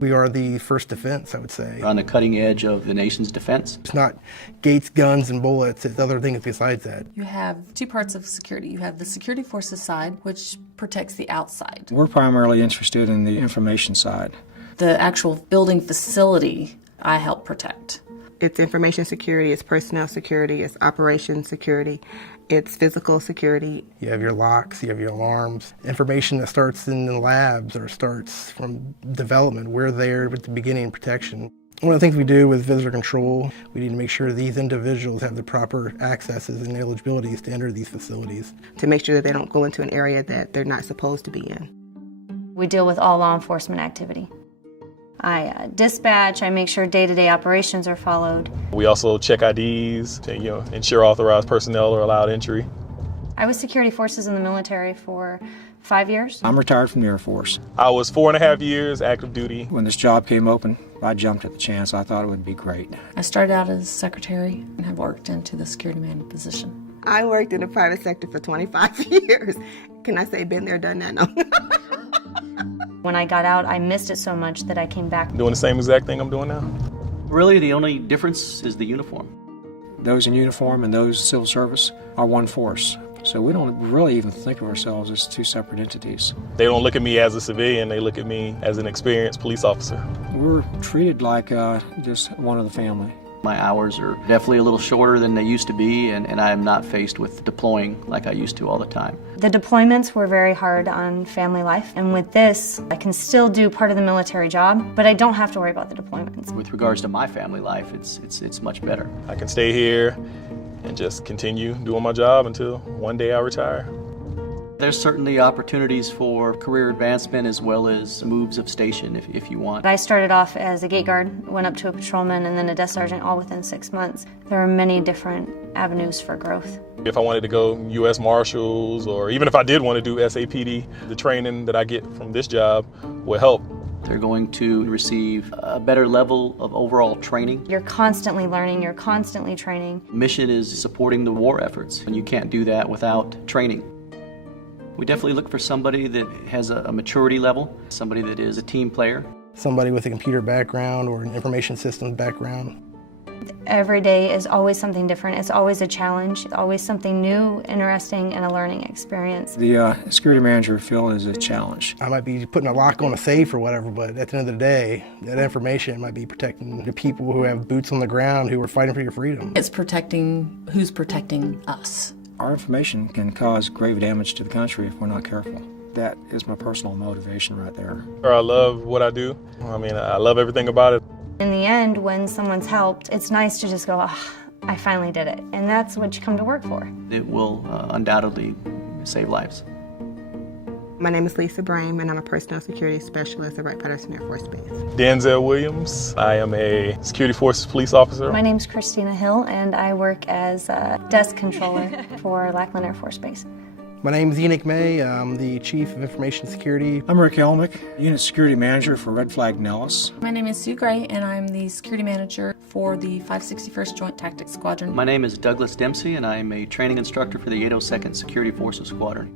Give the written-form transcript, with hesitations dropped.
We are the first defense, I would say. We're on the cutting edge of the nation's defense. It's not gates, guns, and bullets. It's other things besides that. You have two parts of security. You have the security forces side, which protects the outside. We're primarily interested in the information side. The actual building facility I help protect. It's information security, it's personnel security, it's operation security, it's physical security. You have your locks, you have your alarms. Information that starts in the labs or starts from development, we're there at the beginning protection. One of the things we do with visitor control, we need to make sure these individuals have the proper accesses and eligibilities to enter these facilities. To make sure that they don't go into an area that they're not supposed to be in. We deal with all law enforcement activity. I dispatch, I make sure day-to-day operations are followed. We also check IDs to ensure authorized personnel are allowed entry. I was security forces in the military for 5 years. I'm retired from the Air Force. I was 4.5 years active duty. When this job came open, I jumped at the chance. I thought it would be great. I started out as secretary and have worked into the security man position. I worked in the private sector for 25 years. Can I say been there, done that? No. When I got out, I missed it so much that I came back. Doing the same exact thing I'm doing now. Really, the only difference is the uniform. Those in uniform and those civil service are one force. So we don't really even think of ourselves as two separate entities. They don't look at me as a civilian, they look at me as an experienced police officer. We're treated like just one of the family. My hours are definitely a little shorter than they used to be, and I am not faced with deploying like I used to all the time. The deployments were very hard on family life, and with this, I can still do part of the military job, but I don't have to worry about the deployments. With regards to my family life, it's much better. I can stay here and just continue doing my job until one day I retire. There's certainly opportunities for career advancement as well as moves of station if you want. I started off as a gate guard, went up to a patrolman, and then a desk sergeant all within 6 months. There are many different avenues for growth. If I wanted to go U.S. Marshals, or even if I did want to do SAPD, the training that I get from this job will help. They're going to receive a better level of overall training. You're constantly learning, you're constantly training. Mission is supporting the war efforts, and you can't do that without training. We definitely look for somebody that has a maturity level, somebody that is a team player. Somebody with a computer background or an information systems background. Every day is always something different. It's always a challenge, always something new, interesting, and a learning experience. The security manager field is a challenge. I might be putting a lock on a safe or whatever, but at the end of the day, that information might be protecting the people who have boots on the ground who are fighting for your freedom. It's protecting who's protecting us. Our information can cause grave damage to the country if we're not careful. That is my personal motivation right there. I love what I do. I love everything about it. In the end, when someone's helped, it's nice to just go, oh, I finally did it. And that's what you come to work for. It will undoubtedly save lives. My name is Lisa Brame, and I'm a personnel security specialist at Wright-Patterson Air Force Base. Denzel Williams. I am a security forces police officer. My name's Christina Hill, and I work as a desk controller for Lackland Air Force Base. My name is Enoch May. I'm the Chief of Information Security. I'm Rick Elmick, Unit Security Manager for Red Flag Nellis. My name is Sue Gray, and I'm the security manager for the 561st Joint Tactics Squadron. My name is Douglas Dempsey, and I am a training instructor for the 802nd Security Forces Squadron.